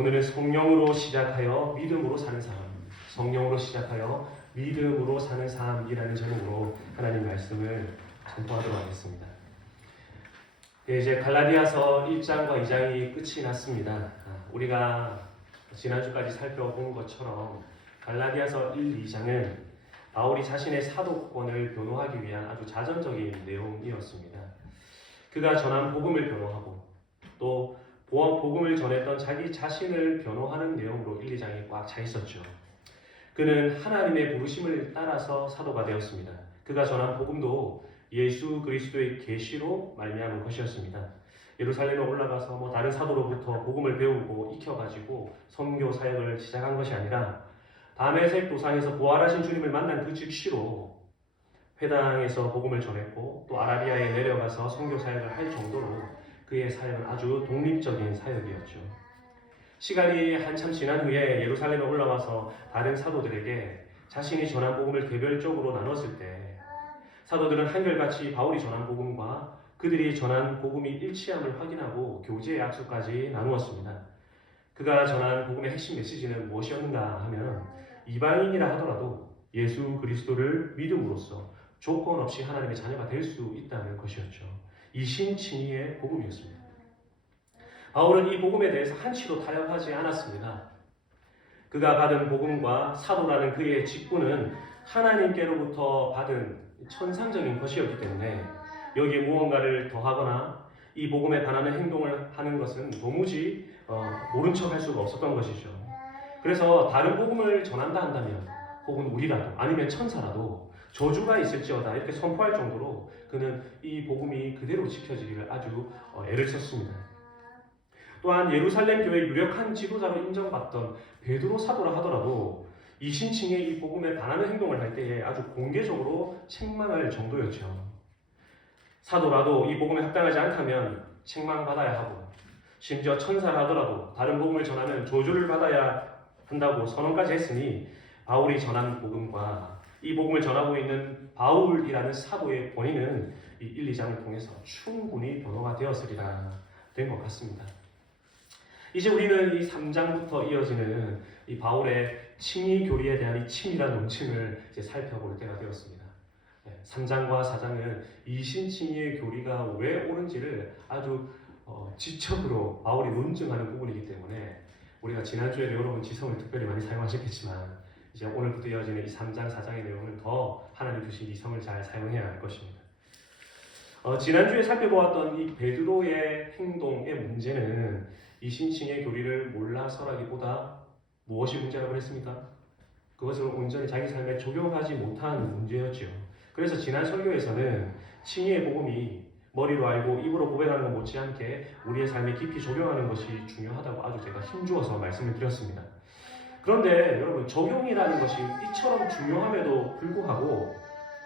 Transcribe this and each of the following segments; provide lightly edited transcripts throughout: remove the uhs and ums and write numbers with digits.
오늘은 성령으로 시작하여 믿음으로 사는 삶, 성령으로 시작하여 믿음으로 사는 삶이라는 제목으로 하나님 말씀을 선포하도록 하겠습니다. 이제 갈라디아서 1장과 2장이 끝이 났습니다. 우리가 지난주까지 살펴본 것처럼 갈라디아서 1, 2장은 바울이 자신의 사도권을 변호하기 위한 아주 자전적인 내용이었습니다. 그가 전한 복음을 변호하고 또 복음을 전했던 자기 자신을 변호하는 내용으로 1, 2장이 꽉 차 있었죠. 그는 하나님의 부르심을 따라서 사도가 되었습니다. 그가 전한 복음도 예수 그리스도의 계시로 말미암은 것이었습니다. 예루살렘에 올라가서 다른 사도로부터 복음을 배우고 익혀가지고 선교 사역을 시작한 것이 아니라 다메섹 도상에서 부활하신 주님을 만난 그 즉시로 회당에서 복음을 전했고 또 아라비아에 내려가서 선교 사역을 할 정도로 그의 사역은 아주 독립적인 사역이었죠. 시간이 한참 지난 후에 예루살렘에 올라와서 다른 사도들에게 자신이 전한 복음을 개별적으로 나눴을 때 사도들은 한결같이 바울이 전한 복음과 그들이 전한 복음이 일치함을 확인하고 교제의 약속까지 나누었습니다. 그가 전한 복음의 핵심 메시지는 무엇이었는가 하면 이방인이라 하더라도 예수 그리스도를 믿음으로써 조건 없이 하나님의 자녀가 될 수 있다는 것이었죠. 이신칭의의 복음이었습니다. 바울은 이 복음에 대해서 한치도 타협하지 않았습니다. 그가 받은 복음과 사도라는 그의 직분은 하나님께로부터 받은 천상적인 것이었기 때문에 여기에 무언가를 더하거나 이 복음에 반하는 행동을 하는 것은 도무지 모른 척 할 수가 없었던 것이죠. 그래서 다른 복음을 전한다 한다면 혹은 우리라도 아니면 천사라도 저주가 있을지어다 이렇게 선포할 정도로 그는 이 복음이 그대로 지켜지기를 아주 애를 썼습니다. 또한 예루살렘 교회의 유력한 지도자로 인정받던 베드로 사도라 하더라도 이신칭의 이 복음에 반하는 행동을 할 때에 아주 공개적으로 책망할 정도였죠. 사도라도 이 복음에 합당하지 않다면 책망받아야 하고 심지어 천사라 하더라도 다른 복음을 전하면 저주를 받아야 한다고 선언까지 했으니 바울이 전한 복음과 이 복음을 전하고 있는 바울이라는 사도의 본인은 이 1, 2장을 통해서 충분히 변호가 되었으리라 된 것 같습니다. 이제 우리는 이 3장부터 이어지는 이 바울의 칭의 교리에 대한 이 치밀한 논증을 이제 살펴볼 때가 되었습니다. 3장과 4장은 이신칭의의 교리가 왜 옳은지를 아주 지적으로 바울이 논증하는 부분이기 때문에 우리가 지난주에도 여러분 지성을 특별히 많이 사용하셨겠지만 이제 오늘부터 이어지는 이 3장, 4장의 내용은 더 하나님 주신 이성을 잘 사용해야 할 것입니다. 지난주에 살펴보았던 이 베드로의 행동의 문제는 이신칭의 교리를 몰라서라기보다 무엇이 문제라고 했습니까? 그것을 온전히 자기 삶에 적용하지 못한 문제였죠. 그래서 지난 설교에서는 칭의의 복음이 머리로 알고 입으로 고백하는 것 못지않게 우리의 삶에 깊이 적용하는 것이 중요하다고 아주 제가 힘주어서 말씀을 드렸습니다. 그런데 여러분 적용이라는 것이 이처럼 중요함에도 불구하고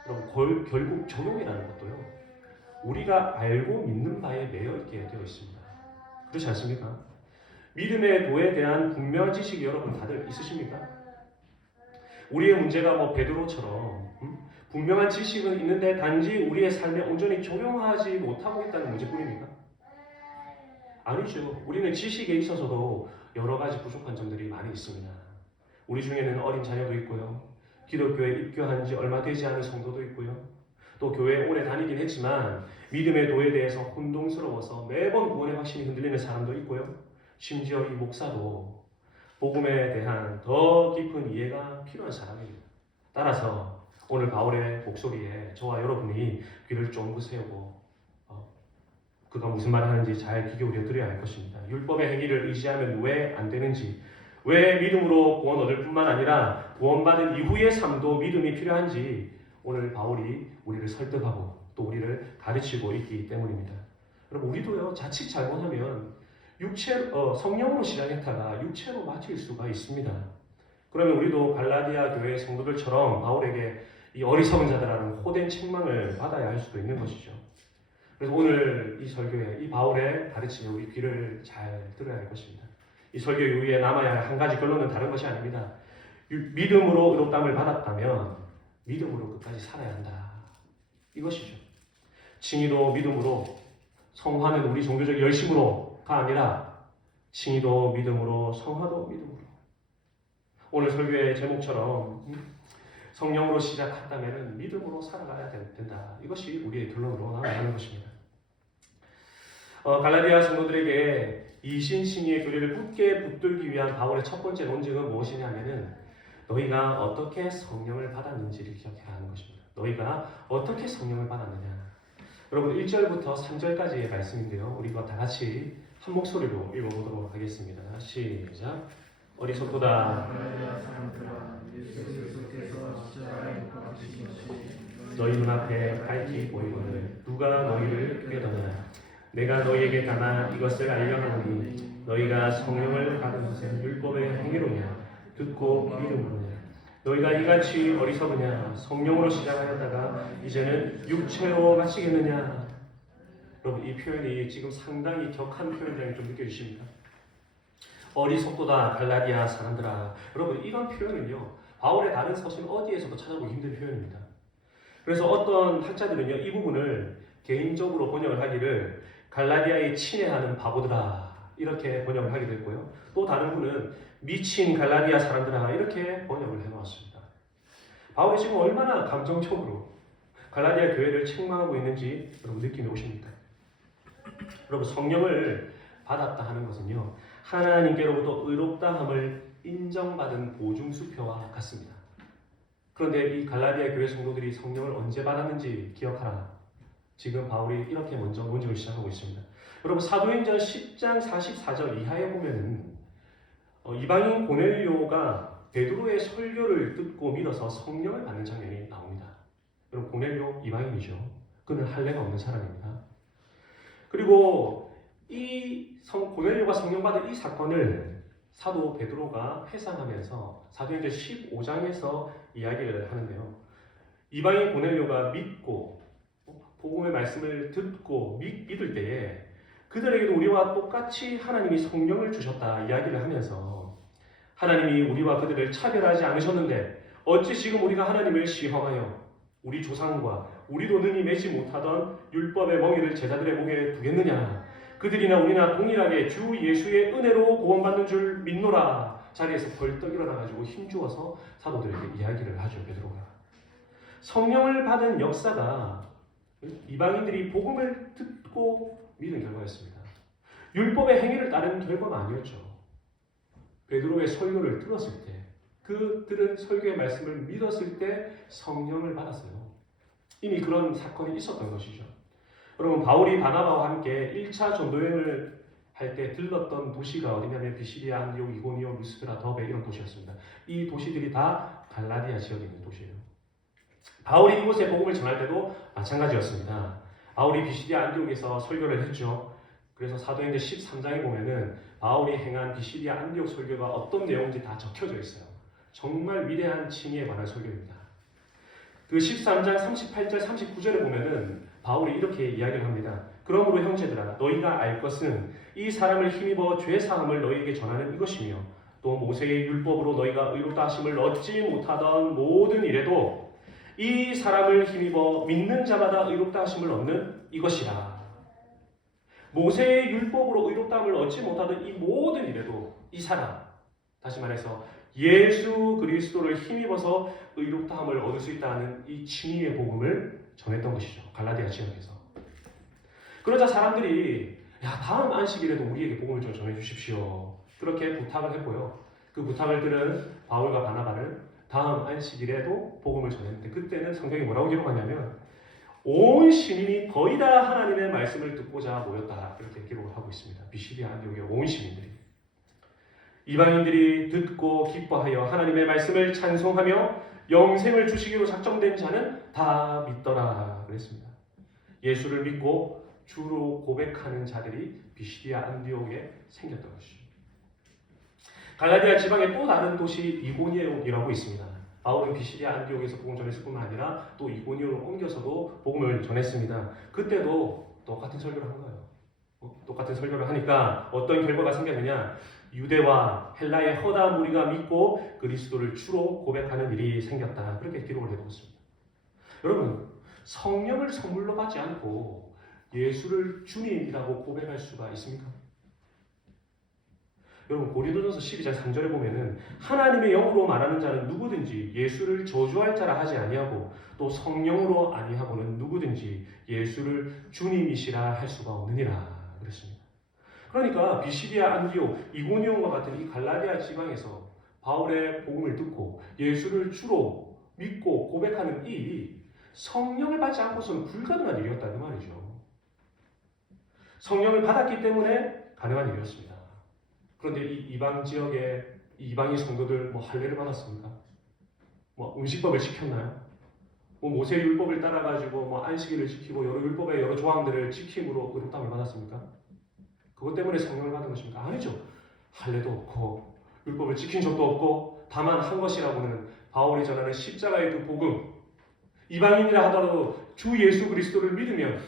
여러분 결국 적용이라는 것도요 우리가 알고 믿는 바에 매여 있게 되어 있습니다. 그렇지 않습니까? 믿음의 도에 대한 분명한 지식이 여러분 다들 있으십니까? 우리의 문제가 베드로처럼 분명한 지식은 있는데 단지 우리의 삶에 온전히 적용하지 못하고 있다는 문제뿐입니까? 아니죠. 우리는 지식에 있어서도 여러 가지 부족한 점들이 많이 있습니다. 우리 중에는 어린 자녀도 있고요. 기독교에 입교한 지 얼마 되지 않은 성도도 있고요. 또 교회에 오래 다니긴 했지만 믿음의 도에 대해서 혼동스러워서 매번 구원의 확신이 흔들리는 사람도 있고요. 심지어 이 목사도 복음에 대한 더 깊은 이해가 필요한 사람입니다. 따라서 오늘 바울의 목소리에 저와 여러분이 귀를 쫑긋 세우고 그가 무슨 말을 하는지 잘 귀 기울여 드려야 할 것입니다. 율법의 행위를 의지하면 왜 안 되는지, 왜 믿음으로 구원 얻을 뿐만 아니라 구원받은 이후의 삶도 믿음이 필요한지 오늘 바울이 우리를 설득하고 또 우리를 가르치고 있기 때문입니다. 여러분 우리도요 자칫 잘못하면 성령으로 시작했다가 육체로 마칠 수가 있습니다. 그러면 우리도 갈라디아 교회 성도들처럼 바울에게 이 어리석은 자들하는 호된 책망을 받아야 할 수도 있는 것이죠. 그래서 오늘 이 설교에 이 바울의 가르침에 우리 귀를 잘 들어야 할 것입니다. 이 설교 이후에 남아야 할 한 가지 결론은 다른 것이 아닙니다. 믿음으로 의롭다함을 받았다면 믿음으로 끝까지 살아야 한다. 이것이죠. 칭의도 믿음으로, 성화는 우리 종교적 열심으로가 아니라 칭의도 믿음으로, 성화도 믿음으로. 오늘 설교의 제목처럼 성령으로 시작한다면 믿음으로 살아가야 된다. 이것이 우리의 결론으로 나아가는 것입니다. 갈라디아 성도들에게 이신칭의의 교리를 굳게 붙들기 위한 바울의 첫 번째 논증은 무엇이냐면은 너희가 어떻게 성령을 받았는지를 기억해야 하는 것입니다. 너희가 어떻게 성령을 받았느냐. 여러분 1절부터 3절까지의 말씀인데요. 우리가 다 같이 한 목소리로 읽어보도록 하겠습니다. 시작. 어리석도다. 너희 눈앞에 밝히 보이거늘 누가 너희를 꾀더냐. 내가 너희에게 다만 이것을 알려 하노니 너희가 성령을 받은 것은 율법의 행위로냐 듣고 믿음으로냐. 너희가 이같이 어리석으냐. 성령으로 시작하였다가 이제는 육체로 마치겠느냐. 여러분 이 표현이 지금 상당히 격한 표현이라는 좀 느껴지십니까? 어리석도다 갈라디아 사람들아. 여러분 이런 표현은요 바울의 다른 서신 어디에서도 찾아보기 힘든 표현입니다. 그래서 어떤 학자들은요 이 부분을 개인적으로 번역을 하기를 갈라디아에 친애하는 바보들아 이렇게 번역을 하기도 했고요. 또 다른 분은 미친 갈라디아 사람들아 이렇게 번역을 해놓았습니다. 바울이 지금 얼마나 감정적으로 갈라디아 교회를 책망하고 있는지 여러분 느낌이 오십니까? 여러분 성령을 받았다 하는 것은요 하나님께로부터 의롭다함을 인정받은 보증수표와 같습니다. 그런데 이 갈라디아 교회 성도들이 성령을 언제 받았는지 기억하라. 지금 바울이 이렇게 먼저 논증을 시작하고 있습니다. 여러분 사도행전 10장 44절 이하에 보면은 이방인 고넬료가 베드로의 설교를 듣고 믿어서 성령을 받는 장면이 나옵니다. 여러분 고넬료 이방인이죠. 그는 할례가 없는 사람입니다. 그리고 이 고넬료가 성령 받은 이 사건을 사도 베드로가 회상하면서 사도행전 15장에서 이야기를 하는데요. 이방인 고넬료가 믿고 복음의 말씀을 듣고 믿을 때에 그들에게도 우리와 똑같이 하나님이 성령을 주셨다 이야기를 하면서 하나님이 우리와 그들을 차별하지 않으셨는데 어찌 지금 우리가 하나님을 시험하여 우리 조상과 우리도 능히 매지 못하던 율법의 멍에를 제자들의 목에 두겠느냐. 그들이나 우리나 동일하게 주 예수의 은혜로 구원받는 줄 믿노라. 자리에서 벌떡 일어나가지고 힘주어서 사도들에게 이야기를 하죠. 베드로가. 성령을 받은 역사가 이방인들이 복음을 듣고 믿은 결과였습니다. 율법의 행위를 따른 결과가 아니었죠. 베드로의 설교를 들었을 때 그들은 설교의 말씀을 믿었을 때 성령을 받았어요. 이미 그런 사건이 있었던 것이죠. 여러분 바울이 바나바와 함께 1차 전도여행을 할 때 들렀던 도시가 어디냐면 비시리아, 안디옥, 이고니온, 루스드라, 더베 이런 도시였습니다. 이 도시들이 다 갈라디아 지역에 있는 도시예요. 바울이 이곳에 복음을 전할 때도 마찬가지였습니다. 바울이 비시리아 안디옥에서 설교를 했죠. 그래서 사도행전 13장에 보면은 바울이 행한 비시리아 안디옥 설교가 어떤 내용인지 다 적혀져 있어요. 정말 위대한 칭의에 관한 설교입니다. 그 13장 38절 39절에 보면은 바울이 이렇게 이야기를 합니다. 그러므로 형제들아 너희가 알 것은 이 사람을 힘입어 죄 사함을 너희에게 전하는 이것이며 또 모세의 율법으로 너희가 의롭다 하심을 얻지 못하던 모든 일에도 이 사람을 힘입어 믿는 자마다 의롭다 하심을 얻는 이것이라. 모세의 율법으로 의롭다함을 얻지 못하던 이 모든 일에도 이 사람, 다시 말해서 예수 그리스도를 힘입어서 의롭다함을 얻을 수 있다는 이 칭의의 복음을 전했던 것이죠. 갈라디아 지역에서. 그러자 사람들이 다음 안식일에도 우리에게 복음을 좀 전해주십시오. 그렇게 부탁을 했고요. 그 부탁을 들은 바울과 바나바는 다음 안식일에도 복음을 전했는데 그때는 성경이 뭐라고 기록하냐면 온 시민이 거의 다 하나님의 말씀을 듣고자 모였다. 이렇게 기록을 하고 있습니다. 비시리아 안디옥의 온 시민들이. 이방인들이 듣고 기뻐하여 하나님의 말씀을 찬송하며 영생을 주시기로 작정된 자는 다 믿더라 그랬습니다. 예수를 믿고 주로 고백하는 자들이 비시리아 안디옥에 생겼던 것이죠. 갈라디아 지방의 또 다른 도시 이고니온이라고 있습니다. 바울은 비시리아 안디옥에서 복음 전했을 뿐만 아니라 또 이고니온을 옮겨서도 복음을 전했습니다. 그때도 똑같은 설교를 한 거예요. 똑같은 설교를 하니까 어떤 결과가 생겼느냐? 유대와 헬라의 허다한 무리가 믿고 그리스도를 주로 고백하는 일이 생겼다. 그렇게 기록을 해두었습니다. 여러분, 성령을 선물로 받지 않고 예수를 주님이라고 고백할 수가 있습니까? 여러분 고린도전서 12장 3절에 보면은 하나님의 영으로 말하는 자는 누구든지 예수를 저주할 자라 하지 아니하고 또 성령으로 아니하고는 누구든지 예수를 주님이시라 할 수가 없느니라 그랬습니다. 그러니까 비시디아, 안디옥, 이고니온과 같은 이 갈라디아 지방에서 바울의 복음을 듣고 예수를 주로 믿고 고백하는 이 일이 성령을 받지 않고서는 불가능한 일이었다는 말이죠. 성령을 받았기 때문에 가능한 일이었습니다. 그런데 이 이방 지역의 이방인 성도들 뭐 할례를 받았습니까? 뭐 음식법을 지켰나요? 뭐 모세 율법을 따라가지고 뭐 안식일을 지키고 여러 율법의 여러 조항들을 지킴으로 의롭다함을 받았습니까? 그것 때문에 성령을 받은 것입니까? 아니죠. 할례도 없고 율법을 지킨 적도 없고 다만 한 것이라고는 바울이 전하는 십자가의 그 복음, 이방인이라 하더라도 주 예수 그리스도를 믿으면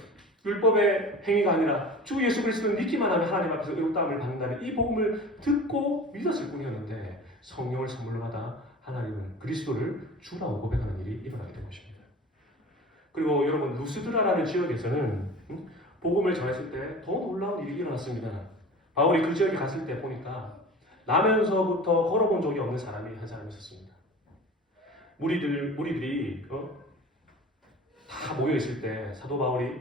율법의 행위가 아니라 주 예수 그리스도를 믿기만 하면 하나님 앞에서 의롭다함을 받는다는 이 복음을 듣고 믿었을 뿐이었는데 성령을 선물로 받아 하나님은 그리스도를 주라고 고백하는 일이 일어나게 된 것입니다. 그리고 여러분 루스드라라는 지역에서는 복음을 전했을 때 더 놀라운 일이 일어났습니다. 바울이 그 지역에 갔을 때 보니까 나면서부터 걸어본 적이 없는 사람이 한 사람이 있었습니다. 무리들이 다 모여 있을 때 사도 바울이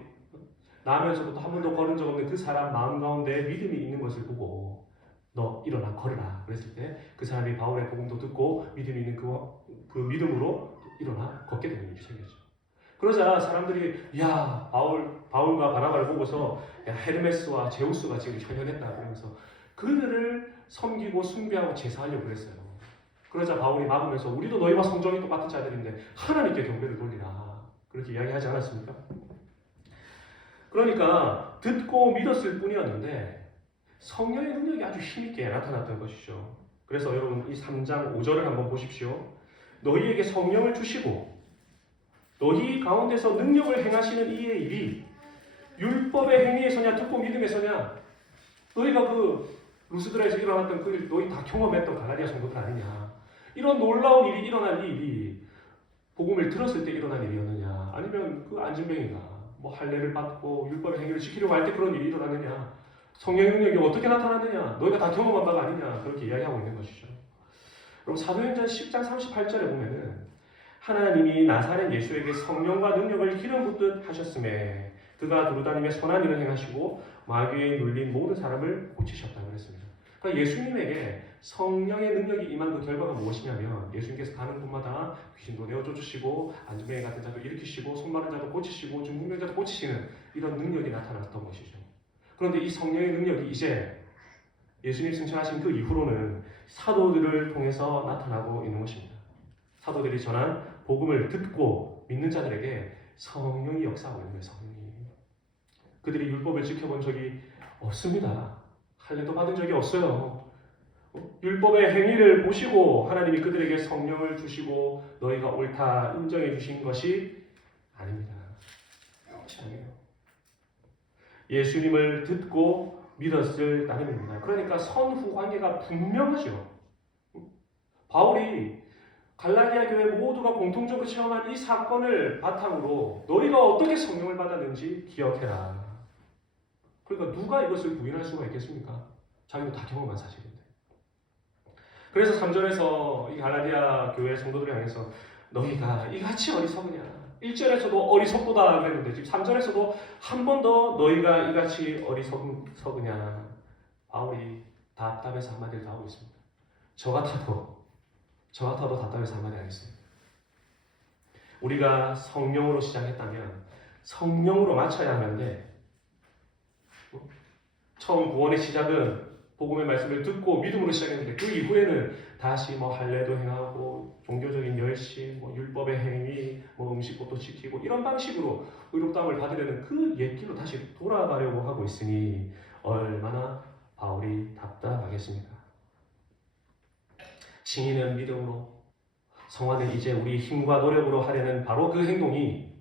나면서부터 한 번도 걸은 적 없는 그 사람 마음 가운데 믿음이 있는 것을 보고 너 일어나 걸으라 그랬을 때 그 사람이 바울의 복음도 듣고 믿음이 있는 그 믿음으로 일어나 걷게 되는 일이 생겼죠. 그러자 사람들이 야 바울과 바나바를 보고서 야, 헤르메스와 제우스가 지금 현현했다 그러면서 그들을 섬기고 숭배하고 제사하려고 그랬어요. 그러자 바울이 막으면서 우리도 너희와 성정이 똑같은 자들인데 하나님께 경배를 돌리라 그렇게 이야기하지 않았습니까? 그러니까 듣고 믿었을 뿐이었는데 성령의 능력이 아주 힘있게 나타났던 것이죠. 그래서 여러분 이 3장 5절을 한번 보십시오. 너희에게 성령을 주시고 너희 가운데서 능력을 행하시는 이의 일이 율법의 행위에서냐 듣고 믿음에서냐 너희가 그 루스드라에서 일어났던 그 일 너희 다 경험했던 갈라디아 성도들 아니냐 이런 놀라운 일이 일어난 이 일이 복음을 들었을 때 일어난 일이었느냐 아니면 그 안진뱅이가 뭐 할례를 받고 율법의 행위를 지키려고 할 때 그런 일이 일어났느냐 성령의 능력이 어떻게 나타났느냐 너희가 다 경험한 바가 아니냐 그렇게 이야기하고 있는 것이죠. 그럼 사도행전 10장 38절에 보면은 하나님이 나사렛 예수에게 성령과 능력을 기름 붓듯 하셨음에 그가 두루다니며 선한 일을 행하시고 마귀에 눌린 모든 사람을 고치셨다고 했습니다. 그러니까 예수님에게 성령의 능력이 임한 그 결과가 무엇이냐면 예수님께서 가는 곳마다 귀신도 내어 쫓으시고 안진뱅이 같은 자도 일으키시고 손 마른 자도 고치시고 중풍병자도 고치시는 이런 능력이 나타났던 것이죠. 그런데 이 성령의 능력이 이제 예수님 승천하신 그 이후로는 사도들을 통해서 나타나고 있는 것입니다. 사도들이 전한 복음을 듣고 믿는 자들에게 성령이 역사하고 있는 거예요. 성령이. 그들이 율법을 지켜본 적이 없습니다. 할례도 받은 적이 없어요. 율법의 행위를 보시고 하나님이 그들에게 성령을 주시고 너희가 옳다 인정해 주신 것이 아닙니다. 그렇지 않아요. 예수님을 듣고 믿었을 따름입니다. 그러니까 선후 관계가 분명하죠. 바울이 갈라디아 교회 모두가 공통적으로 체험한 이 사건을 바탕으로 너희가 어떻게 성령을 받았는지 기억해라. 그러니까 누가 이것을 부인할 수가 있겠습니까? 자기도 다 경험한 사실인데. 그래서 3절에서 이 갈라디아 교회 성도들을 향해서 너희가 이같이 어리석으냐 1절에서도 어리석도다 그랬는데 지금 3절에서도 한 번 더 너희가 이같이 어리석으냐 바울이 답답해서 한마디를 더 하고 있습니다. 저 같아도 답답해서 한마디 하겠습니다. 우리가 성령으로 시작했다면 성령으로 마쳐야 하는데 처음 구원의 시작은 복음의 말씀을 듣고 믿음으로 시작했는데 그 이후에는 다시 뭐 할례도 행하고 종교적인 열심, 뭐 율법의 행위, 뭐 음식법도 지키고 이런 방식으로 의롭다함을 받으려는 그 옛길로 다시 돌아가려고 하고 있으니 얼마나 바울이 답답하겠습니까? 증인은 믿음으로, 성화는 이제 우리 힘과 노력으로 하려는 바로 그 행동이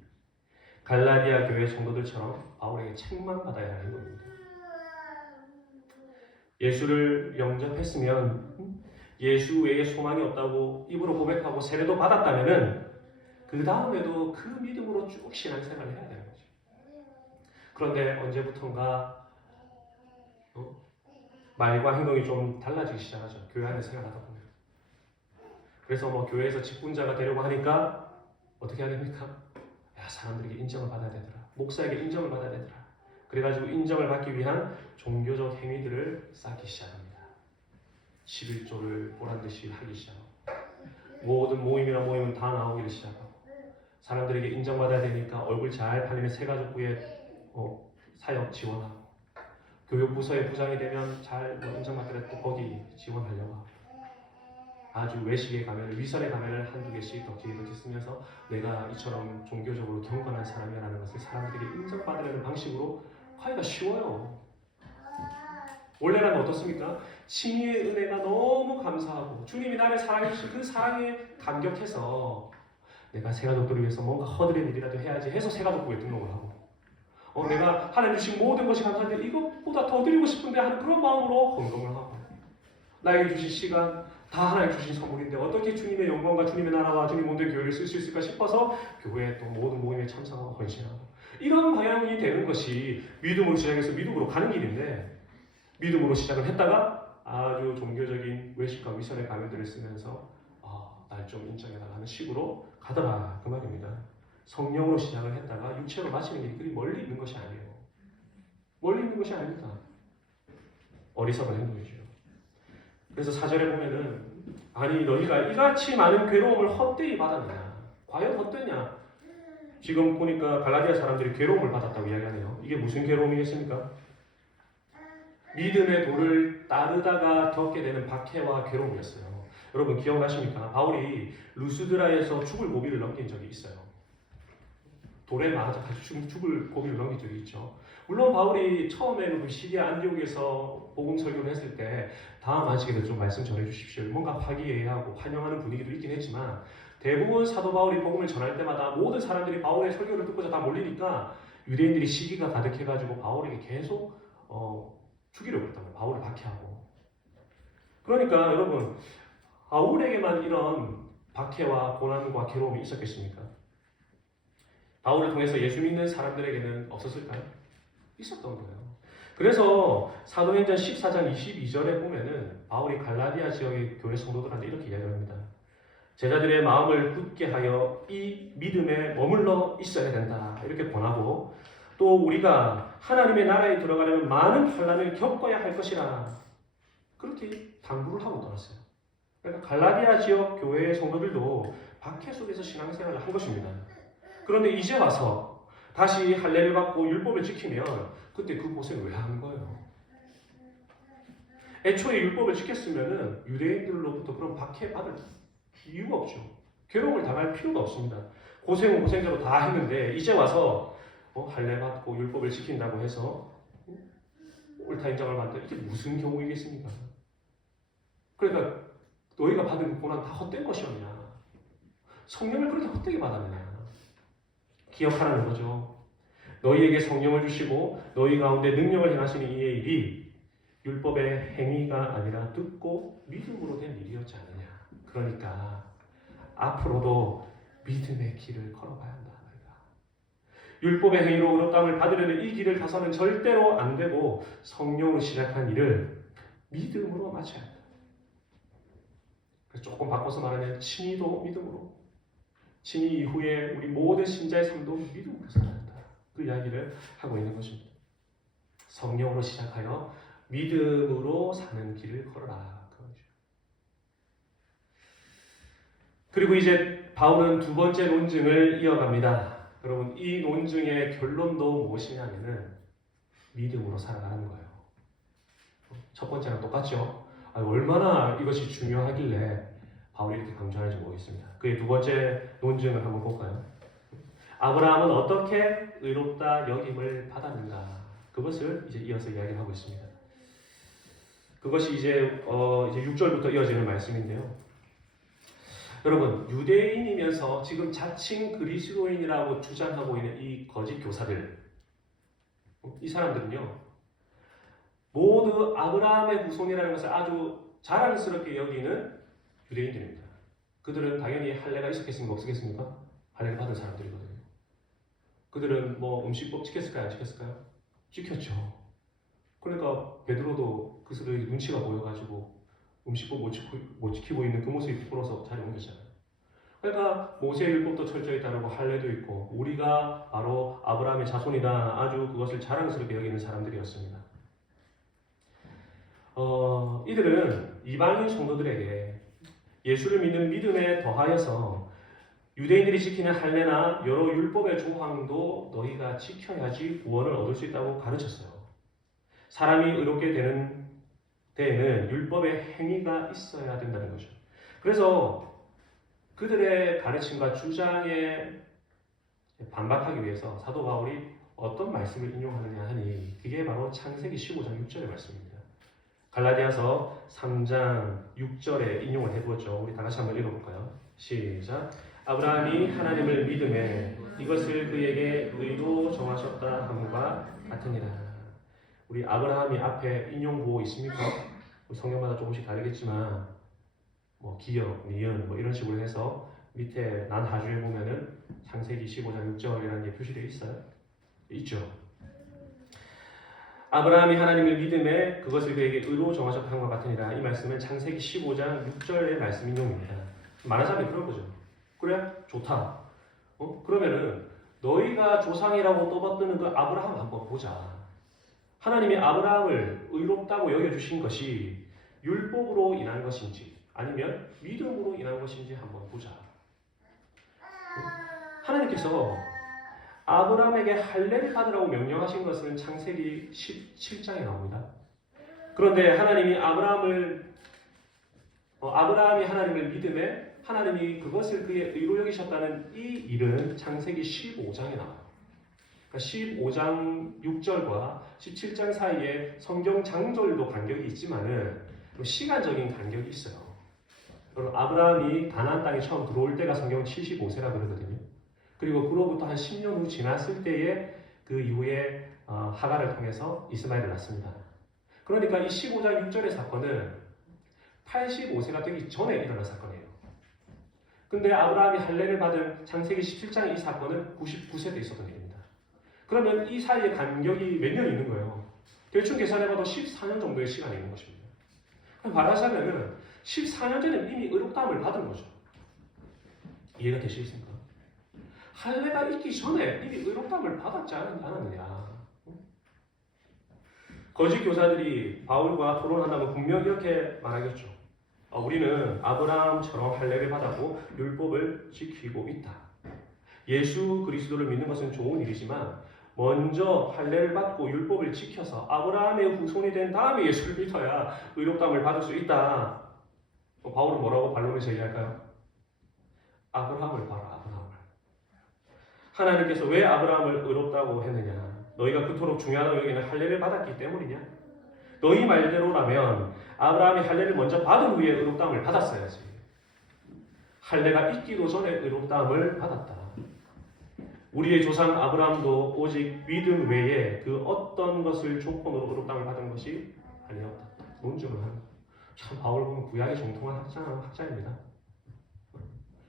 갈라디아 교회 성도들처럼 바울에게 책망받아야 하는 행동입니다. 예수를 영접했으면 예수 외에 소망이 없다고 입으로 고백하고 세례도 받았다면은 그 다음에도 그 믿음으로 쭉 신앙생활을 해야 되는 거죠. 그런데 언제부턴가 말과 행동이 좀 달라지기 시작하죠. 교회 안에 생활하다 보면. 그래서 뭐 교회에서 직분자가 되려고 하니까 어떻게 해야 됩니까? 야, 사람들에게 인정을 받아야 되더라. 목사에게 인정을 받아야 되더라. 그래가지고 인정을 받기 위한 종교적 행위들을 쌓기 시작합니다. 11조를 보란듯이 하기 시작하고 모든 모임이나 모임은 다 나오기를 시작하고 사람들에게 인정받아야 되니까 얼굴 잘 팔리는 새가족부에 사역 지원하고 교육부서의 부장이 되면 잘 인정받더라도 또 거기 지원하려고 하고 아주 외식의 가면을 위선의 가면을 한두 개씩 덕지 쓰면서 내가 이처럼 종교적으로 경건한 사람이라는 것을 사람들에게 인정받으려는 방식으로 하기가 쉬워요. 원래라면 어떻습니까? 칭의의 은혜가 너무 감사하고 주님이 나를 사랑해 주신 그 사랑에 감격해서 내가 새가족들을 위해서 뭔가 허드렛 일이라도 해야지 해서 새가족부에 등록을 하고 내가 하나님 주신 모든 것이 감사한데 이것보다 더 드리고 싶은데 하는 그런 마음으로 헌금을 하고 나에게 주신 시간 다 하나님 주신 선물인데 어떻게 주님의 영광과 주님의 나라와 주님 몸된 교회를 쓸 수 있을까 싶어서 교회에 또 모든 모임에 참석하고 헌신하고 이런 방향이 되는 것이 믿음으로 시작해서 믿음으로 가는 길인데 믿음으로 시작을 했다가 아주 종교적인 외식과 위선의 가면들을 쓰면서 날 좀 인정해달라 하는 식으로 가더라 그 말입니다. 성령으로 시작을 했다가 육체로 마치는 길이 그리 멀리 있는 것이 아니에요. 멀리 있는 것이 아닙니다. 어리석은 행동이죠. 그래서 4절에 보면은 아니 너희가 이같이 많은 괴로움을 헛되이 받았느냐 과연 헛되냐 지금 보니까 갈라디아 사람들이 괴로움을 받았다고 이야기하네요. 이게 무슨 괴로움이겠습니까? 믿음의 도를 따르다가 겪게 되는 박해와 괴로움이었어요. 여러분 기억나십니까? 바울이 루스드라에서 죽을 고비를 넘긴 적이 있어요. 돌에 맞아 죽을 고비를 넘긴 적이 있죠. 물론 바울이 처음에는 그 시리아 안디옥에서 복음 설교를 했을 때 다음 안식일에 좀 말씀 전해 주십시오. 뭔가 화기애애하고 환영하는 분위기도 있긴 했지만 대부분 사도 바울이 복음을 전할 때마다 모든 사람들이 바울의 설교를 듣고자 다 몰리니까 유대인들이 시기가 가득해가지고 바울에게 계속 죽이려고 했던 거예요. 바울을 박해하고. 그러니까 여러분 바울에게만 이런 박해와 고난과 괴로움이 있었겠습니까? 바울을 통해서 예수 믿는 사람들에게는 없었을까요? 있었던 거예요. 그래서 사도행전 14장 22절에 보면은 바울이 갈라디아 지역의 교회 성도들한테 이렇게 이야기합니다. 제자들의 마음을 굳게 하여 이 믿음에 머물러 있어야 된다. 이렇게 권하고 또 우리가 하나님의 나라에 들어가려면 많은 환난을 겪어야 할 것이라 그렇게 당부를 하고 떠났어요. 그러니까 갈라디아 지역 교회의 성도들도 박해 속에서 신앙생활을 한 것입니다. 그런데 이제 와서 다시 할례를 받고 율법을 지키면 그때 그 고생을 왜 하는 거예요? 애초에 율법을 지켰으면 유대인들로부터 그런 박해받을 이유가 없죠. 괴로움을 당할 필요가 없습니다. 고생은 고생대로 다 했는데 이제 와서 할례 받고 율법을 지킨다고 해서 옳다 인정을 받는다. 이게 무슨 경우이겠습니까? 그러니까 너희가 받은 고난 다 헛된 것이었냐? 성령을 그렇게 헛되게 받았느냐? 기억하라는 거죠. 너희에게 성령을 주시고 너희 가운데 능력을 행하시는 이의 일이 율법의 행위가 아니라 듣고 믿음으로 된 일이었지 않느냐. 그러니까 앞으로도 믿음의 길을 걸어가야 한다. 율법의 행위로 의롭다함을 받으려는 이 길을 가서는 절대로 안 되고 성령으로 시작한 일을 믿음으로 마쳐야 한다. 조금 바꿔서 말하면 칭의도 믿음으로, 칭의 이후에 우리 모든 신자의 삶도 믿음으로 살아야 한다. 그 이야기를 하고 있는 것입니다. 성령으로 시작하여 믿음으로 사는 길을 걸어라. 그리고 이제 바울은 두 번째 논증을 이어갑니다. 여러분 이 논증의 결론도 무엇이냐면은 믿음으로 살아가는 거예요. 첫 번째랑 똑같죠? 얼마나 이것이 중요하길래 바울이 이렇게 강조하는지 모르겠습니다. 그의 두 번째 논증을 한번 볼까요? 아브라함은 어떻게 의롭다 여김을 받았는가? 그것을 이제 이어서 이야기를 하고 있습니다. 그것이 이제 6절부터 이어지는 말씀인데요. 여러분 유대인이면서 지금 자칭 그리스도인이라고 주장하고 있는 이 거짓 교사들, 이 사람들은요 모두 아브라함의 후손이라는 것을 아주 자랑스럽게 여기는 유대인들입니다. 그들은 당연히 할례가 있었겠습니까? 없었겠습니까? 할례를 받은 사람들이거든요. 그들은 뭐 음식법 지켰을까요? 안 지켰을까요? 지켰죠. 그러니까 베드로도 그들에게 눈치가 보여가지고 음식도 못 지키고 있는 그 모습이 부끄러워서 자리 옮겼잖아요. 그러니까 모세의 율법도 철저히 따르고 할례도 있고 우리가 바로 아브라함의 자손이다, 아주 그것을 자랑스럽게 여기는 사람들이었습니다. 이들은 이방인 성도들에게 예수를 믿는 믿음에 더하여서 유대인들이 지키는 할례나 여러 율법의 조항도 너희가 지켜야지 구원을 얻을 수 있다고 가르쳤어요. 사람이 의롭게 되는 데에는 율법의 행위가 있어야 된다는 거죠. 그래서 그들의 가르침과 주장에 반박하기 위해서 사도 바울이 어떤 말씀을 인용하느냐 하니 그게 바로 창세기 15장 6절의 말씀입니다. 갈라디아서 3장 6절에 인용을 해보죠. 우리 다 같이 한번 읽어볼까요? 시작. 아브라함이 하나님을 믿음에 이것을 그에게 의로 정하셨다 함과 같으니라. 우리 아브라함이 앞에 인용 보호 있습니까? 성경마다 조금씩 다르겠지만 뭐 기역, 니은 뭐 이런 식으로 해서 밑에 난 하주에 보면은 창세기 15장 6절이라는 게 표시되어 있어요. 있죠. 아브라함이 하나님을 믿음에 그것을 그에게 의로 정하셨다 함과 같으니라. 이 말씀은 창세기 15장 6절의 말씀 인용입니다. 말하자면 그런 거죠. 그래? 좋다. 그러면은 너희가 조상이라고 떠받드는 그 아브라함 한번 보자. 하나님이 아브라함을 의롭다고 여겨주신 것이 율법으로 인한 것인지 아니면 믿음으로 인한 것인지 한번 보자. 하나님께서 아브라함에게 할례를 받으라고 명령하신 것은 창세기 17장에 나옵니다. 그런데 하나님이 아브라함이 하나님을 믿음에 하나님이 그것을 그의 의로 여기셨다는 이 일은 창세기 15장에 나와요. 그러니까 15장 6절과 17장 사이에 성경 장절도 간격이 있지만은 시간적인 간격이 있어요. 여러분, 아브라함이 가나안 땅에 처음 들어올 때가 성경은 75세라 그러거든요. 그리고 그로부터 한 10년 후 지났을 때에 그 이후에 하갈을 통해서 이스마엘을 낳습니다. 그러니까 이 15장 6절의 사건은 85세가 되기 전에 일어난 사건이에요. 근데 아브라함이 할례를 받은 창세기 17장의 이 사건은 99세 때 있었던 일입니다. 그러면 이 사이에 간격이 몇 년 있는 거예요. 대충 계산해봐도 14년 정도의 시간이 있는 것입니다. 말하자면 14년 전에 이미 의롭다함을 받은 거죠. 이해가 되시겠습니까? 할례가 있기 전에 이미 의롭다함을 받았지 않았느냐. 거짓 교사들이 바울과 토론한다면 분명히 이렇게 말하겠죠. 우리는 아브라함처럼 할례를 받았고 율법을 지키고 있다. 예수 그리스도를 믿는 것은 좋은 일이지만 먼저 할례를 받고 율법을 지켜서 아브라함의 후손이 된 다음에 예수를 믿어야 의롭다함을 받을 수 있다. 바울은 뭐라고 반론을 제기할까요? 아브라함을 봐라, 아브라함을. 하나님께서 왜 아브라함을 의롭다고 했느냐? 너희가 그토록 중요하다고 여기는 할례를 받았기 때문이냐? 너희 말대로라면 아브라함이 할례를 먼저 받은 후에 의롭다함을 받았어야지. 할례가 있기도 전에 의롭다함을 받았다. 우리의 조상 아브라함도 오직 믿음 외에 그 어떤 것을 조건으로 의롭다함을 받은 것이 아니었다. 논증을 하는. 참 바울 보면 구약에 정통한 학자입니다.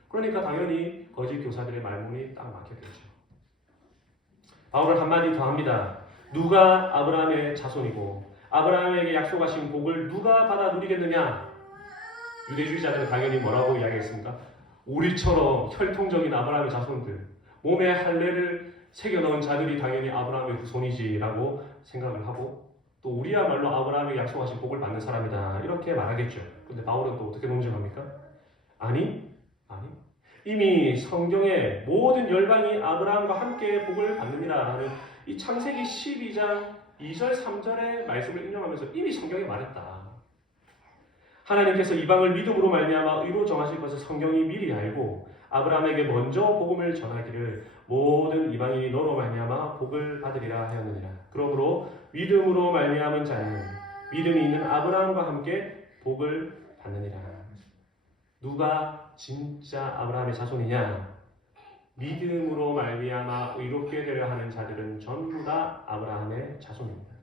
그러니까 당연히 거짓 교사들의 말문이 딱 막혔겠죠. 바울은 한마디 더 합니다. 누가 아브라함의 자손이고 아브라함에게 약속하신 복을 누가 받아 누리겠느냐? 유대주의자들은 당연히 뭐라고 이야기했습니까? 우리처럼 혈통적인 아브라함의 자손들, 몸에 할례를 새겨넣은 자들이 당연히 아브라함의 후손이지라고 생각을 하고 또 우리야말로 아브라함에게 약속하신 복을 받는 사람이다 이렇게 말하겠죠. 근데 바울은 또 어떻게 논증합니까? 아니 이미 성경의 모든 열방이 아브라함과 함께 복을 받느니라라는 이 창세기 12장 2절 3절의 말씀을 인용하면서 이미 성경에 말했다. 하나님께서 이방을 믿음으로 말미암아 의로 정하실 것을 성경이 미리 알고 아브라함에게 먼저 복음을 전하기를 모든 이방인이 너로 말미암아 복을 받으리라 하였느니라. 그러므로 믿음으로 말미암은 자는 믿음이 있는 아브라함과 함께 복을 받느니라. 누가 진짜 아브라함의 자손이냐? 믿음으로 말미암아 의롭게 되려 하는 자들은 전부 다 아브라함의 자손입니다.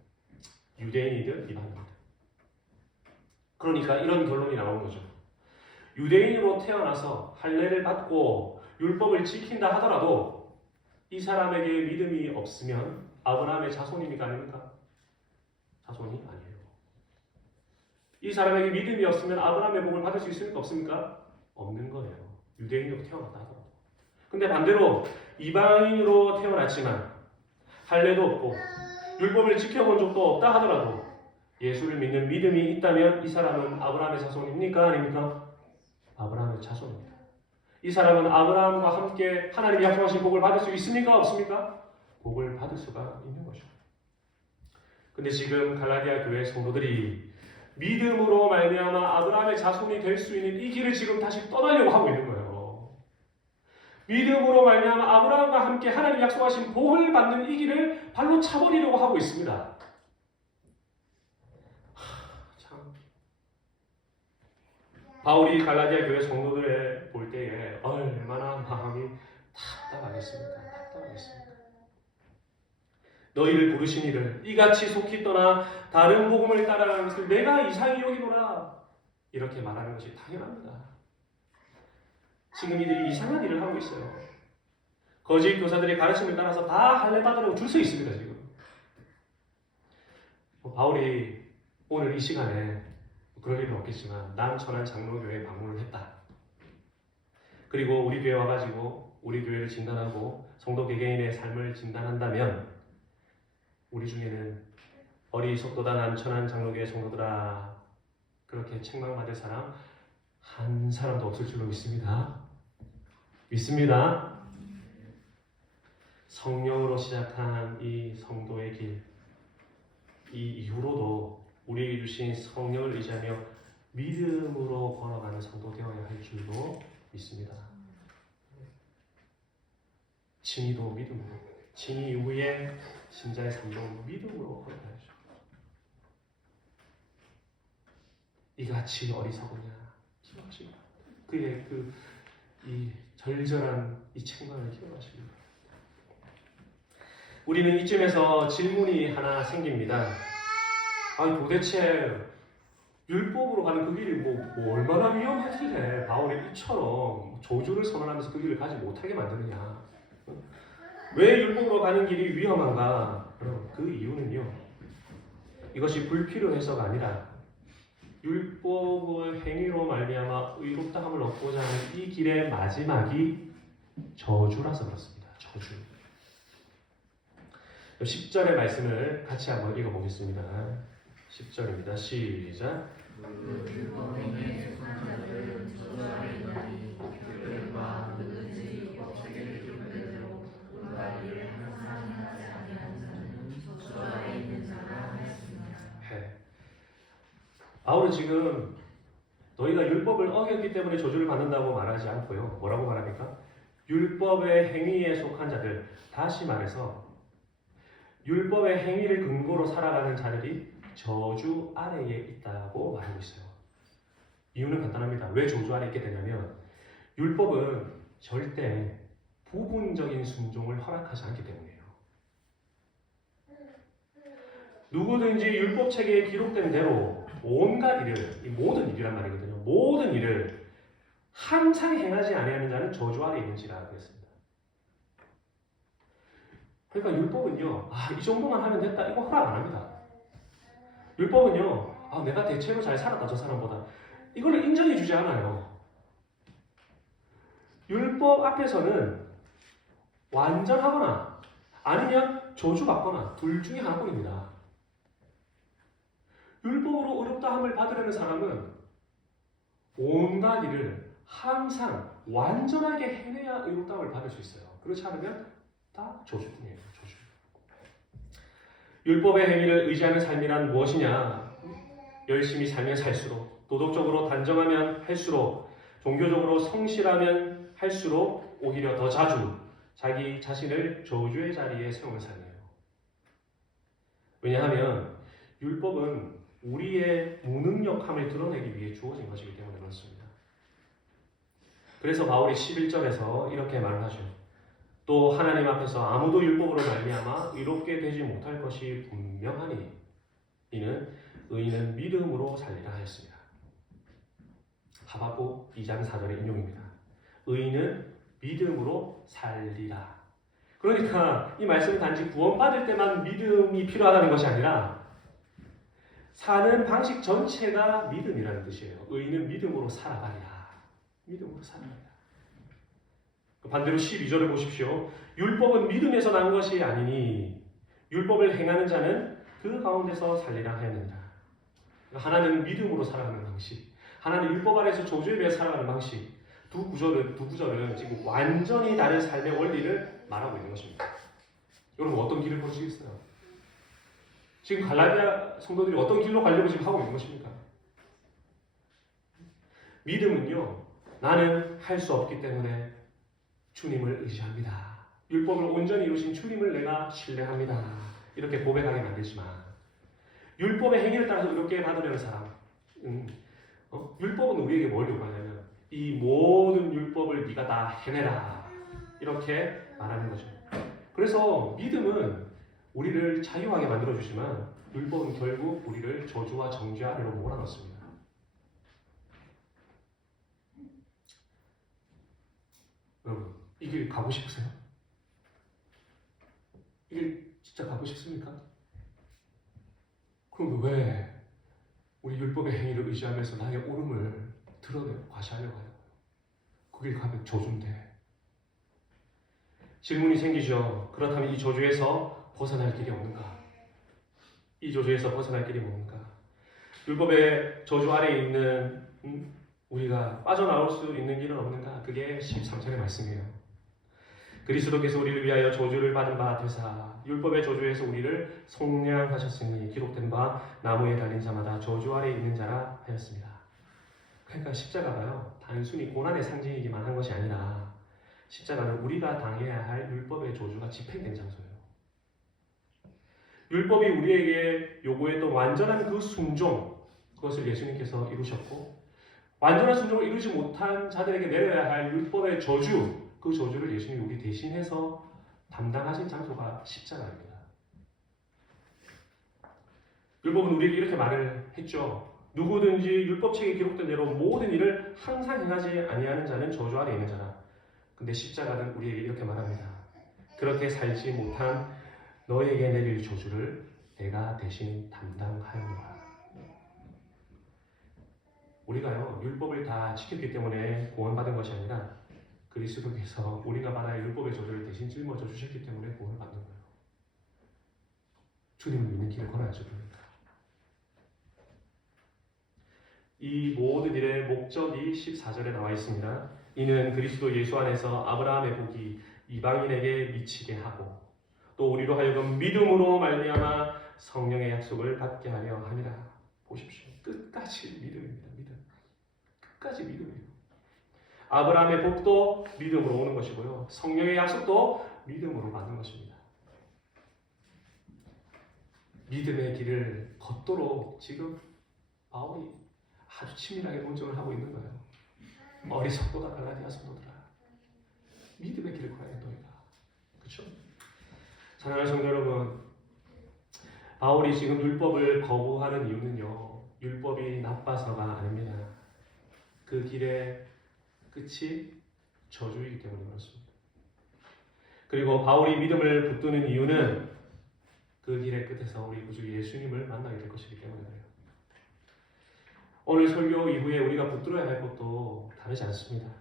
유대인이든 이방인이든. 그러니까 이런 결론이 나오는 거죠. 유대인으로 태어나서 할례를 받고 율법을 지킨다 하더라도 이 사람에게 믿음이 없으면 아브라함의 자손입니까 아닙니까? 자손이 아니에요. 이 사람에게 믿음이 없으면 아브라함의 복을 받을 수 있습니까? 없습니까? 없는 거예요. 유대인으로 태어났다 하더라도. 근데 반대로 이방인으로 태어났지만 할례도 없고 율법을 지켜본 적도 없다 하더라도 예수를 믿는 믿음이 있다면 이 사람은 아브라함의 자손입니까? 아닙니까? 아브라함의 자손입니다. 이 사람은 아브라함과 함께 하나님이 약속하신 복을 받을 수 있습니까? 없습니까? 복을 받을 수가 있는 거죠. 근데 지금 갈라디아 교회 성도들이 믿음으로 말미암아 아브라함의 자손이 될 수 있는 이 길을 지금 다시 떠나려고 하고 있는 거예요. 믿음으로 말미암아 아브라함과 함께 하나님 약속하신 복을 받는 이 길을 발로 차버리려고 하고 있습니다. 참 바울이 갈라디아 교회 성도들을 볼 때에 얼마나 마음이 답답하겠습니까? 답답하겠습니다. 너희를 부르신 이를 이같이 속히 떠나 다른 복음을 따라가는 것을 내가 이상히 여기노라 이렇게 말하는 것이 당연합니다. 지금 이들이 이상한 일을 하고 있어요. 거짓 교사들의 가르침을 따라서 다 할례 받으라고 줄 서 있습니다. 지금 바울이 오늘 이 시간에 그럴 일은 없겠지만 남천안 장로교회에 방문을 했다. 그리고 우리 교회 와가지고 우리 교회를 진단하고 성도 개개인의 삶을 진단한다면 우리 중에는 어리석도다 남천안 장로교회 성도들아 그렇게 책망받을 사람 한 사람도 없을 줄로 믿습니다. 믿습니다. 성령으로 시작한 이 성도의 길, 이 이후로도 우리에게 주신 성령을 의지하며 믿음으로 걸어가는 성도 되어야 할 줄로 믿습니다. 진의도 믿음으로, 진의 이후에 신자의 삶도 믿음으로 걸어가야죠. 이같이 어리석으냐, 기억하시고 그의 이 절절한 이 책망을 기억하시고 우리는 이쯤에서 질문이 하나 생깁니다. 아니 도대체 율법으로 가는 그 길이 뭐 얼마나 위험하길래 바울이 이처럼 저주를 선언하면서 그 길을 가지 못하게 만드느냐? 왜 율법으로 가는 길이 위험한가? 그 이유는요. 이것이 불필요해서가 아니라 율법의 행위로 말미암아 의롭다함을 얻고자 하는 이 길의 마지막이 저주라서 그렇습니다. 저주. 10절의 말씀을 같이 한번 읽어보겠습니다. 10절입니다. 시작. 바울은 지금 너희가 율법을 어겼기 때문에 저주를 받는다고 말하지 않고요. 뭐라고 말합니까? 율법의 행위에 속한 자들, 다시 말해서 율법의 행위를 근거로 살아가는 자들이 저주 아래에 있다고 말하고 있어요. 이유는 간단합니다. 왜 저주 아래에 있게 되냐면 율법은 절대 부분적인 순종을 허락하지 않기 때문이에요. 누구든지 율법책에 기록된 대로 온갖 일을, 이 모든 일이란 말이거든요. 모든 일을 항상 행하지 아니하는 자는 저주 아래에 있는지라 그랬습니다. 그러니까 율법은요, 이 정도만 하면 됐다, 이거 허락 안 합니다. 율법은요, 내가 대체로 잘 살았다, 저 사람보다. 이걸 인정해 주지 않아요. 율법 앞에서는 완전하거나 아니면 저주받거나 둘 중에 하나뿐입니다. 율법으로 의롭다함을 받으려는 사람은 온갖 일을 항상 완전하게 해내야 의롭다함을 받을 수 있어요. 그렇지 않으면 다 저주뿐이에요. 저주. 율법의 행위를 의지하는 삶이란 무엇이냐? 열심히 살면 살수록, 도덕적으로 단정하면 할수록, 종교적으로 성실하면 할수록 오히려 더 자주 자기 자신을 저주의 자리에 세우는 삶이에요. 왜냐하면 율법은 우리의 무능력함을 드러내기 위해 주어진 것이기 때문에 그렇습니다. 그래서 바울이 11절에서 이렇게 말을 하죠. 또 하나님 앞에서 아무도 율법으로 말미암아 의롭게 되지 못할 것이 분명하니 이는 의인은 믿음으로 살리라 하였습니다. 하박국 2장 4절의 인용입니다. 의인은 믿음으로 살리라. 그러니까 이 말씀은 단지 구원받을 때만 믿음이 필요하다는 것이 아니라 사는 방식 전체가 믿음이라는 뜻이에요. 의인은 믿음으로 살아가리라. 믿음으로 살아가리라. 반대로 12절을 보십시오. 율법은 믿음에서 난 것이 아니니 율법을 행하는 자는 그 가운데서 살리라 하였느니라. 하나는 믿음으로 살아가는 방식, 하나는 율법 아래에서 저주에 비해 살아가는 방식. 두 구절은 지금 완전히 다른 삶의 원리를 말하고 있는 것입니다. 여러분 어떤 길을 걸으시겠어요? 지금 갈라디아 성도들이 어떤 길로 가려고 지금 하고 있는 것입니까? 믿음은요, 나는 할 수 없기 때문에 주님을 의지합니다. 율법을 온전히 이루신 주님을 내가 신뢰합니다. 이렇게 고백하게 만들지만 율법의 행위를 따라서 의롭게 받으려는 사람, 율법은 우리에게 뭘 요구하냐면 이 모든 율법을 네가 다 해내라 이렇게 말하는 거죠. 그래서 믿음은 우리를 자유하게 만들어주지만 율법은 결국 우리를 저주와 정죄 아래로 몰아넣습니다. 여러분 이 길 가고 싶으세요? 이 길 진짜 가고 싶습니까? 그럼 왜 우리 율법의 행위를 의지하면서 나의 옳음을 드러내고 과시하려고 하냐고요? 그 길 가면 저주인데. 질문이 생기죠. 그렇다면 이 저주에서 벗어날 길이 없는가? 이 저주에서 벗어날 길이 뭡니까? 율법의 저주 아래에 있는 우리가 빠져나올 수 있는 길은 없는가? 그게 13절의 말씀이에요. 그리스도께서 우리를 위하여 저주를 받은 바 되사 율법의 저주에서 우리를 속량하셨으니 기록된 바 나무에 달린 자마다 저주 아래에 있는 자라 하였습니다. 그러니까 십자가가요 단순히 고난의 상징이기만 한 것이 아니라 십자가는 우리가 당해야 할 율법의 저주가 집행된 장소예요. 율법이 우리에게 요구했던 완전한 그 순종, 그것을 예수님께서 이루셨고 완전한 순종을 이루지 못한 자들에게 내려야 할 율법의 저주, 그 저주를 예수님이 우리 대신해서 담당하신 장소가 십자가입니다. 율법은 우리에게 이렇게 말을 했죠. 누구든지 율법책에 기록된 대로 모든 일을 항상 행하지 아니하는 자는 저주 아래 있는 자라. 근데 십자가는 우리에게 이렇게 말합니다. 그렇게 살지 못한 너에게 내릴 저주를 내가 대신 담당하였노라. 우리가요 율법을 다 지켰기 때문에 구원받은 것이 아니라 그리스도께서 우리가 받아야 율법의 저주를 대신 짊어져 주셨기 때문에 구원을 받는 거예요. 주님을 믿는 길을 걸어야죠. 그러니까 이 모든 일의 목적이 14절에 나와 있습니다. 이는 그리스도 예수 안에서 아브라함의 복이 이방인에게 미치게 하고 또 우리로 하여금 믿음으로 말미암아 성령의 약속을 받게 하려 함이라. 보십시오. 끝까지 믿음입니다. 믿음. 끝까지 믿음이에요. 아브라함의 복도 믿음으로 오는 것이고요. 성령의 약속도 믿음으로 받는 것입니다. 믿음의 길을 걷도록 지금 바울이 아주 치밀하게 논증을 하고 있는 거예요. 어리석도다 갈라디아 성도들아. 믿음의 길을 걸어야 너희가. 그렇죠? 사랑하는 성도 여러분, 바울이 지금 율법을 거부하는 이유는요. 율법이 나빠서가 아닙니다. 그 길의 끝이 저주이기 때문에 그렇습니다. 그리고 바울이 믿음을 붙드는 이유는 그 길의 끝에서 우리 구주 예수님을 만나게 될 것이기 때문에 그래요. 오늘 설교 이후에 우리가 붙들어야 할 것도 다르지 않습니다.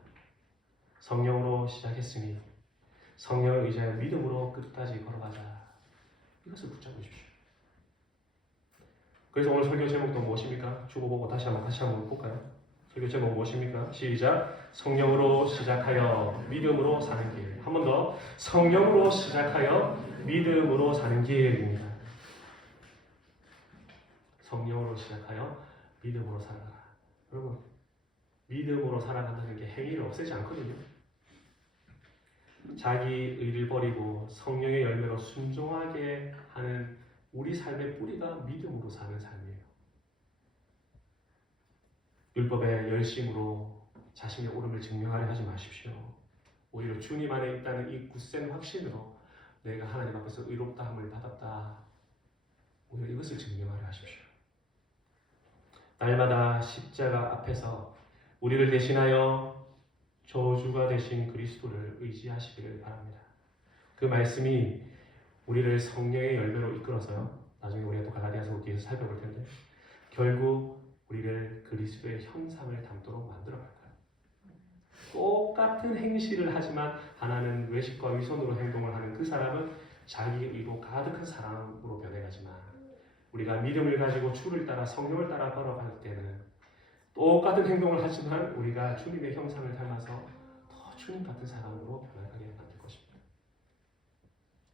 성령으로 시작했으니 성령을 의지하여 믿음으로 끝까지 걸어가자. 이것을 붙잡으십시오. 그래서 오늘 설교 제목도 무엇입니까? 주고 보고 다시 한번 볼까요? 설교 제목 무엇입니까? 시작. 성령으로 시작하여 믿음으로 사는 길. 한 번 더. 성령으로 시작하여 믿음으로 사는 길입니다. 성령으로 시작하여 믿음으로 살아가라. 여러분, 믿음으로 살아간다는 게 행위를 없애지 않거든요. 자기 의를 버리고 성령의 열매로 순종하게 하는 우리 삶의 뿌리가 믿음으로 사는 삶이에요. 율법의 열심으로 자신의 옳음을 증명하려 하지 마십시오. 오히려 주님 안에 있다는 이 굳센 확신으로 내가 하나님 앞에서 의롭다함을 받았다. 오히려 이것을 증명하려 하십시오. 날마다 십자가 앞에서 우리를 대신하여 저주가 되신 그리스도를 의지하시기를 바랍니다. 그 말씀이 우리를 성령의 열매로 이끌어서요. 나중에 우리가 또 갈라디아서 뒤에서 살펴볼 텐데 결국 우리를 그리스도의 형상을 담도록 만들어 갈까요? 똑같은 행실을 하지만 하나는 외식과 위선으로 행동을 하는 그 사람은 자기 의로 가득한 사람으로 변해가지만 우리가 믿음을 가지고 주를 따라 성령을 따라 걸어갈 때는 똑같은 행동을 하지만 우리가 주님의 형상을 닮아서 더 주님 같은 사람으로 변화하게 만들 것입니다.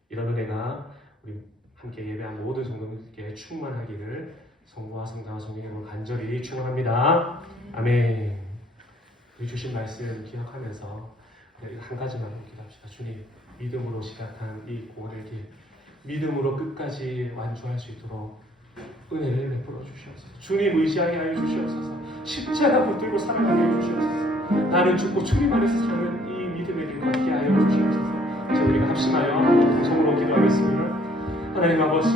이런 은혜가 우리 함께 예배한 모든 성도님께 충만하기를 성부와 성자와 성령으로 간절히 축원합니다. 아멘. 우리 주신 말씀 기억하면서 한 가지만 기도합시다. 주님, 믿음으로 시작한 이 공헌의 길, 믿음으로 끝까지 완주할 수 있도록 은혜를 베풀어 주시옵소서. 주님 의지하게 하여 주시옵소서. 십자가 붙들고 살아가게 하여 주시옵소서. 나는 죽고 주님 안에서 사는 이 믿음의 길 걷게 하여 주시옵소서. 이제 우리가 합심하여 동성으로 기도하겠습니다. 하나님 아버지,